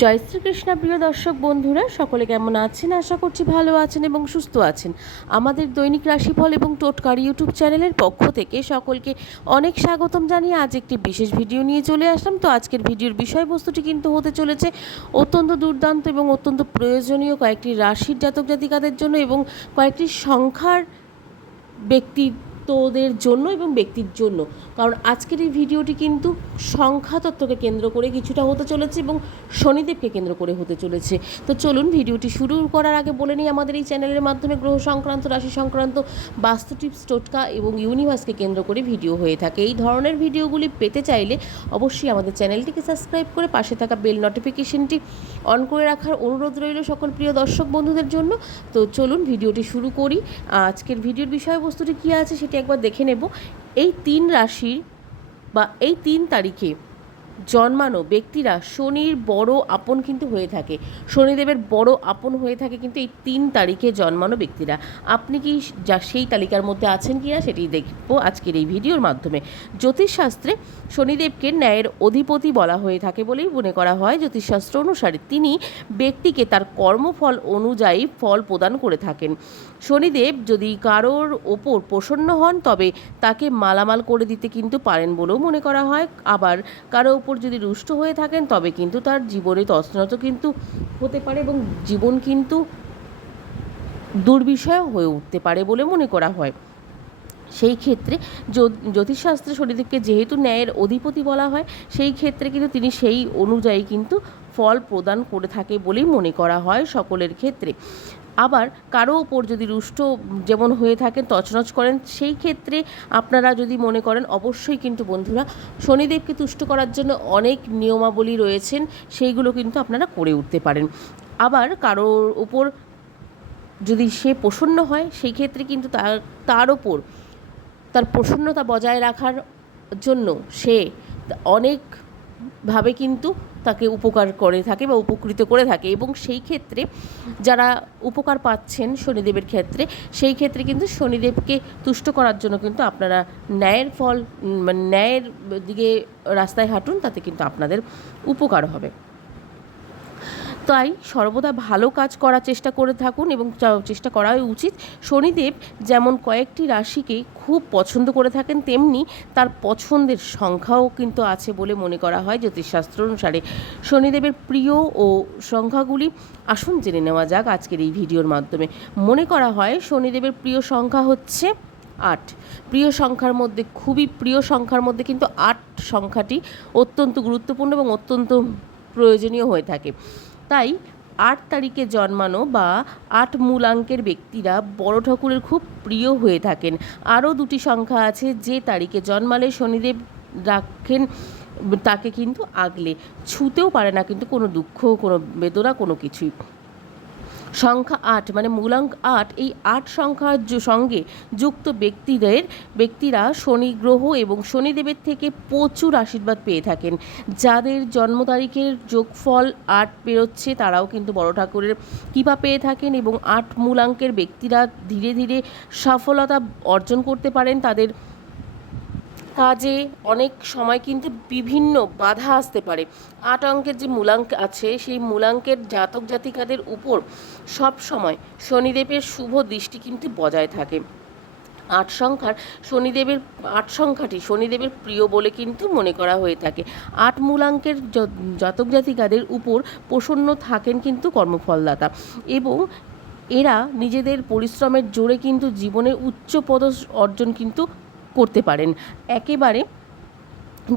জয় শ্রীকৃষ্ণ, প্রিয় দর্শক বন্ধুরা, সকলে কেমন আছেন? আশা করছি ভালো আছেন এবং সুস্থ আছেন। আমাদের দৈনিক রাশিফল এবং টোটকার ইউটিউব চ্যানেলের পক্ষ থেকে সকলকে অনেক স্বাগতম জানিয়ে আজ একটি বিশেষ ভিডিও নিয়ে চলে আসলাম। তো আজকের ভিডিওর বিষয়বস্তুটি কিন্তু হতে চলেছে অত্যন্ত দুর্দান্ত এবং অত্যন্ত প্রয়োজনীয় কয়েকটি রাশির জাতক জাতিকাদের জন্য এবং কয়েকটি সংখ্যার ব্যক্তিত্বদের জন্য এবং ব্যক্তির জন্য। কারণ আজকের এই ভিডিওটি কিন্তু সংখ্যা তত্ত্বকে কেন্দ্র করে কিছুটা হতে চলেছে এবং শনিদেবকে কেন্দ্র করে হতে চলেছে। তো চলুন ভিডিওটি শুরু করার আগে বলে নিই, আমাদের এই চ্যানেলের মাধ্যমে গ্রহ সংক্রান্ত, রাশি সংক্রান্ত, বাস্তু টিপস, টোটকা এবং ইউনিভার্সকে কেন্দ্র করে ভিডিও হয়ে থাকে। এই ধরনের ভিডিওগুলি পেতে চাইলে অবশ্যই আমাদের চ্যানেলটিকে সাবস্ক্রাইব করে পাশে থাকা বেল নোটিফিকেশনটি অন করে রাখার অনুরোধ রইল সকল প্রিয় দর্শক বন্ধুদের জন্য। তো চলুন ভিডিওটি শুরু করি। আজকের ভিডিওর বিষয়বস্তুটি কী আছে সেটি একবার দেখে নেব। এই তিন রাশির বা এই তিন তারিখে জন্মানো ব্যক্তিরা শনির বড় আপন কিন্তু হয়ে থাকে। শনিদেবের বড় আপন হয়ে থাকে কিন্তু এই তিন তারিখে জন্মানো ব্যক্তিরা। আপনি কি যা সেই তালিকার মধ্যে আছেন কি না সেটি দেখব আজকের এই ভিডিওর মাধ্যমে। জ্যোতিষশাস্ত্রে শনিদেবকে ন্যায়ের অধিপতি বলা হয়ে থাকে বলেই মনে করা হয়। জ্যোতিষশাস্ত্র অনুসারে তিনি ব্যক্তিকে তার কর্মফল অনুযায়ী ফল প্রদান করে থাকেন। শনিদেব যদি কারোর ওপর প্রসন্ন হন, তবে তাকে মালামাল করে দিতে কিন্তু পারেন বলেও মনে করা হয়। আবার কারও ওপর যদি রুষ্ট হয়ে থাকেন, তবে কিন্তু তার জীবনে তছনত কিন্তু হতে পারে এবং জীবন কিন্তু দুর্বিষয় হয়ে উঠতে পারে বলে মনে করা হয়। সেই ক্ষেত্রে জ্যোত- জ্যোতিষশাস্ত্রে শনিদেবকে যেহেতু ন্যায়ের অধিপতি বলা হয়, সেই ক্ষেত্রে কিন্তু তিনি সেই অনুযায়ী কিন্তু ফল প্রদান করে থাকে বলেই মনে করা হয় সকলের ক্ষেত্রে। আবার কারও ওপর যদি রুষ্ট যেমন হয়ে থাকেন, তছনছ করেন, সেই ক্ষেত্রে আপনারা যদি মনে করেন, অবশ্যই কিন্তু বন্ধুরা শনিদেবকে তুষ্ট করার জন্য অনেক নিয়মাবলী রয়েছেন, সেইগুলো কিন্তু আপনারা করে উঠতে পারেন। আবার কারোর ওপর যদি সে প্রসন্ন হয়, সেই ক্ষেত্রে কিন্তু তার তার ওপর তার প্রসন্নতা বজায় রাখার জন্য সে অনেকভাবে কিন্তু তাকে উপকার করে থাকে বা উপকৃত করে থাকে এবং সেই ক্ষেত্রে যারা উপকার পাচ্ছেন শনিদেবের ক্ষেত্রে, সেই ক্ষেত্রে কিন্তু শনিদেবকে তুষ্ট করার জন্য কিন্তু আপনারা ন্যায়ের ফল মানে ন্যায়ের দিকে রাস্তায় হাঁটুন, তাতে কিন্তু আপনাদের উপকার হবে। তাই সর্বদা ভালো কাজ করার চেষ্টা করে থাকুন এবং চেষ্টা করাই উচিত। শনিদেব যেমন কয়েকটি রাশিকে খুব পছন্দ করে থাকেন, তেমনি তার পছন্দের সংখ্যাও কিন্তু আছে বলে মনে করা হয় জ্যোতিষশাস্ত্র অনুসারে। শনিদেবের প্রিয় ও সংখ্যাগুলি, আসুন জেনে নেওয়া যাক আজকের এই ভিডিওর মাধ্যমে। মনে করা হয় শনিদেবের প্রিয় সংখ্যা হচ্ছে আট। প্রিয় সংখ্যার মধ্যে, খুবই প্রিয় সংখ্যার মধ্যে কিন্তু আট সংখ্যাটি অত্যন্ত গুরুত্বপূর্ণ এবং অত্যন্ত প্রয়োজনীয় হয়ে থাকে। তাই আট তারিখে জন্মানো বা আট মূলাঙ্কের ব্যক্তিরা বড় ঠাকুরের খুব প্রিয় হয়ে থাকেন। আরও দুটি সংখ্যা আছে, যে তারিখে জন্মালে শনিদেব রাখেন, তাকে কিন্তু আগলে। ছুতেও পারে না, কিন্তু কোনো দুঃখ, কোনো বেদনা, কোনো কিছুই। সংখ্যা আট মানে মূলাঙ্ক আট, এই আট সংখ্যার সঙ্গে যুক্ত ব্যক্তিদের, ব্যক্তিরা শনি গ্রহ এবং শনিদেবের থেকে প্রচুর আশীর্বাদ পেয়ে থাকেন। যাদের জন্ম তারিখের যোগফল আট বেরোচ্ছে তারাও কিন্তু বড় ঠাকুরের কৃপা পেয়ে থাকেন এবং আট মূলাঙ্কের ব্যক্তিরা ধীরে ধীরে সফলতা অর্জন করতে পারেন। তাদের কাজে অনেক সময় কিন্তু বিভিন্ন বাধা আসতে পারে। আট অঙ্কের যে মূলাঙ্ক আছে, সেই মূলাঙ্কের জাতক জাতিকাদের উপর সব সময় শনিদেবের শুভ দৃষ্টি কিন্তু বজায় থাকে। আট সংখ্যার শনিদেবের, আট সংখ্যাটি শনিদেবের প্রিয় বলে কিন্তু মনে করা হয়ে থাকে। আট মূলাঙ্কের জাতক জাতিকাদের উপর প্রসন্ন থাকেন কিন্তু কর্মফলদাতা এবং এরা নিজেদের পরিশ্রমের জোরে কিন্তু জীবনে উচ্চ পদ অর্জন কিন্তু করতে পারেন। একেবারে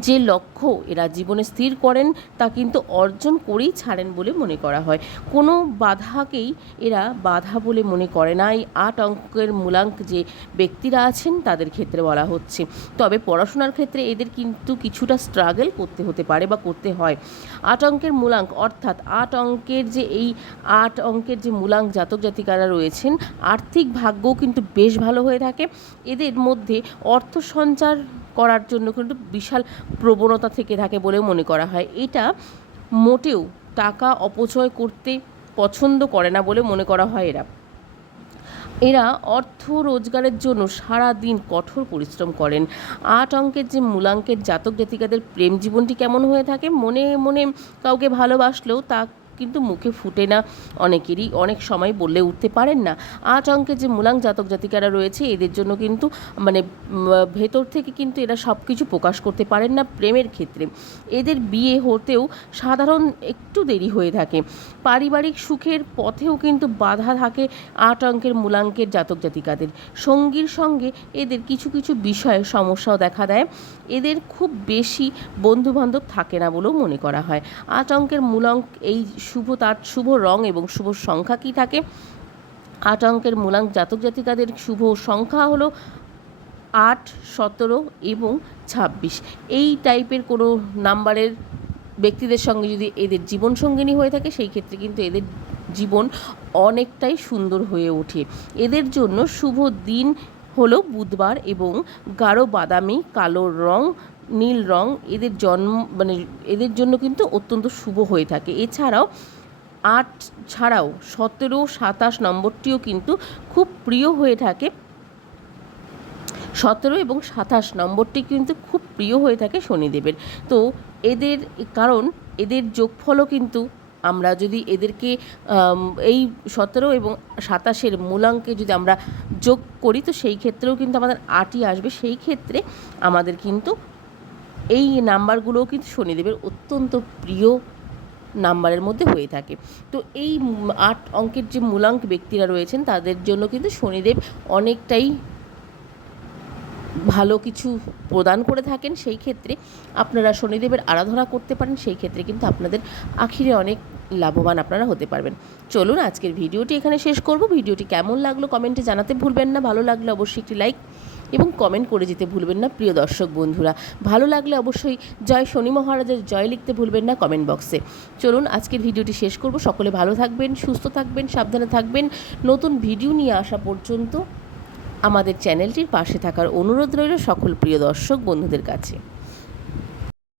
যে লক্ষ্য এরা জীবনে স্থির করেন, তা কিন্তু অর্জন করেই ছাড়েন বলে মনে করা হয়। কোনো বাধাকেই এরা বাধা বলে মনে করে না। এই আট অঙ্কের মূলাঙ্ক যে ব্যক্তিরা আছেন, তাদের ক্ষেত্রে বলা হচ্ছে। তবে পড়াশোনার ক্ষেত্রে এদের কিন্তু কিছুটা স্ট্রাগল করতে হতে পারে বা করতে হয়। আট অঙ্কের মূলাঙ্ক, অর্থাৎ আট অঙ্কের যে এই আট অঙ্কের যে মূলাঙ্ক জাতক জাতিকারা রয়েছেন, আর্থিক ভাগ্যও কিন্তু বেশ ভালো হয়ে থাকে। এদের মধ্যে অর্থ সঞ্চার করার জন্য কিন্তু বিশাল প্রবণতা থেকে থাকে বলে মনে করা হয়। এটা মোটেও টাকা অপচয় করতে পছন্দ করে না বলে মনে করা হয় এরা। এরা অর্থ রোজগারের জন্য সারা দিন কঠোর পরিশ্রম করেন। আট অঙ্কের যে মূলাঙ্কের জাতক জাতিকাদের প্রেম জীবনটি কেমন হয়ে থাকে মনে মনে কাউকে ভালোবাসলেও তা কিন্তু মুখে ফুটে না অনেকেরই। অনেক সময় বললে উঠতে পারেন না। আট অঙ্কের যে মূলাং জাতক জাতিকারা রয়েছে, এদের জন্য কিন্তু মানে ভেতর থেকে কিন্তু এরা সব কিছু প্রকাশ করতে পারেন না প্রেমের ক্ষেত্রে। এদের বিয়ে হতেও সাধারণ একটু দেরি হয়ে থাকে। পারিবারিক সুখের পথেও কিন্তু বাধা থাকে আট অঙ্কের মূলাঙ্কের জাতক জাতিকাদের। সঙ্গীর সঙ্গে এদের কিছু কিছু বিষয়ে সমস্যাও দেখা দেয়। এদের খুব বেশি বন্ধুবান্ধব থাকে না বলেও মনে করা হয়। আট অঙ্কের মূলাঙ্ক এই শুভ তার শুভ রং এবং শুভ সংখ্যা কী থাকে? আট অঙ্কের মূলাঙ্ক জাতক জাতিকাদের শুভ সংখ্যা হলো আট, সতেরো এবং ছাব্বিশ। এই টাইপের কোনো নাম্বারের ব্যক্তিদের সঙ্গে যদি এদের জীবনসঙ্গিনী হয়ে থাকে, সেই ক্ষেত্রে কিন্তু এদের জীবন অনেকটাই সুন্দর হয়ে ওঠে। এদের জন্য শুভ দিন হলো বুধবার এবং গাঢ় বাদামি, কালো রং, নীল রং এদের জন্ম মানে এদের জন্য কিন্তু অত্যন্ত শুভ হয়ে থাকে। এছাড়াও আট ছাড়াও সতেরো সাতাশ নম্বরটিও কিন্তু খুব প্রিয় হয়ে থাকে। সতেরো এবং সাতাশ নম্বরটি কিন্তু খুব প্রিয় হয়ে থাকে শনিদেবের। তো এদের, কারণ এদের যোগফলও কিন্তু আমরা যদি এদেরকে এই সতেরো এবং সাতাশের মূলাঙ্কে যদি আমরা যোগ করি, তো সেই ক্ষেত্রেও কিন্তু আমাদের আটই আসবে। সেই ক্ষেত্রে আমাদের কিন্তু এই নাম্বারগুলোও কিন্তু শনিদেবের অত্যন্ত প্রিয় নাম্বারের মধ্যে হয়ে থাকে। তো এই আট অঙ্কের যে মূলাঙ্ক ব্যক্তিরা রয়েছেন, তাদের জন্য কিন্তু শনিদেব অনেকটাই ভালো কিছু প্রদান করে থাকেন। সেই ক্ষেত্রে আপনারা শনিদেবের আরাধনা করতে পারেন। সেই ক্ষেত্রে কিন্তু আপনাদের আখিরে অনেক লাভবান আপনারা হতে পারবেন। চলুন আজকের ভিডিওটি এখানে শেষ করব। ভিডিওটি কেমন লাগল কমেন্টে জানাতে ভুলবেন না। ভালো লাগলে অবশ্যই একটি লাইক এবং কমেন্ট করে যেতে ভুলবেন না, প্রিয় দর্শক বন্ধুরা। ভালো লাগলে অবশ্যই জয় শনি মহারাজের জয় লিখতে ভুলবেন না কমেন্ট বক্সে। চলুন আজকের ভিডিওটি শেষ করব। সকলে ভালো থাকবেন, সুস্থ থাকবেন, সাবধানে থাকবেন। নতুন ভিডিও নিয়ে আসা পর্যন্ত আমাদের চ্যানেলটির পাশে থাকার অনুরোধ রইল সকল প্রিয় দর্শক বন্ধুদের কাছে।